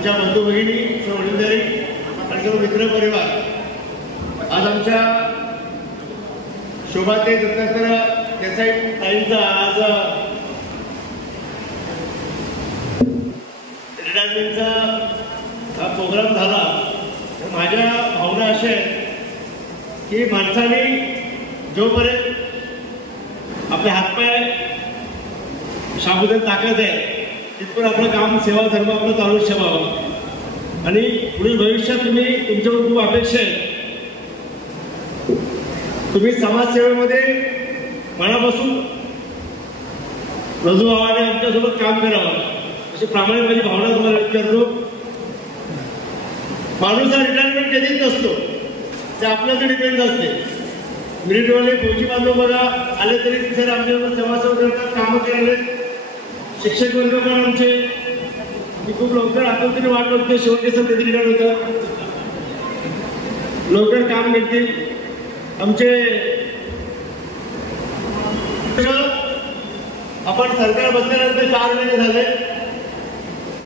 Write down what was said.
आमच्या बंधू भगिनी, वडीलधारी आणि सर्व मित्र परिवार, आज आमच्या शोभाते दत्तात्रय देसाई ताईंचा आज रिटायरमेंटचा हा प्रोग्राम झाला. माझ्या भावना अशा आहेत की माणसाने जोपर्यंत आपले हातपाय शाबुदात ताकद आहे तिथपर्यंत आपलं काम सेवा धर्म आपलं चालूच ठेवावं. आणि पुढील भविष्यात तुमच्याकडून खूप अपेक्षा आहे. तुम्ही समाजसेवेमध्ये मनापासून रजूभावाने आमच्यासोबत काम करावं अशी प्रामाणिक माझी भावना तुम्हाला व्यक्त करतो. माणूस हा रिटायरमेंट कधीच नसतो, ते आपल्यावर डिपेंड असते. मिलिटरीवाले फौजी बांधव बघा आले तरी सर आमच्याबरोबर समाजसेवा करतात, कामं करायला. शिक्षक वर्ग पण आमचे मी खूप लवकर आतुरतेने वाट बघते शेवटचे सर कधी रिटायर होतं, लवकर काम करतील. आमचे आपण सरकार बसल्यानंतर 4 महिने झाले.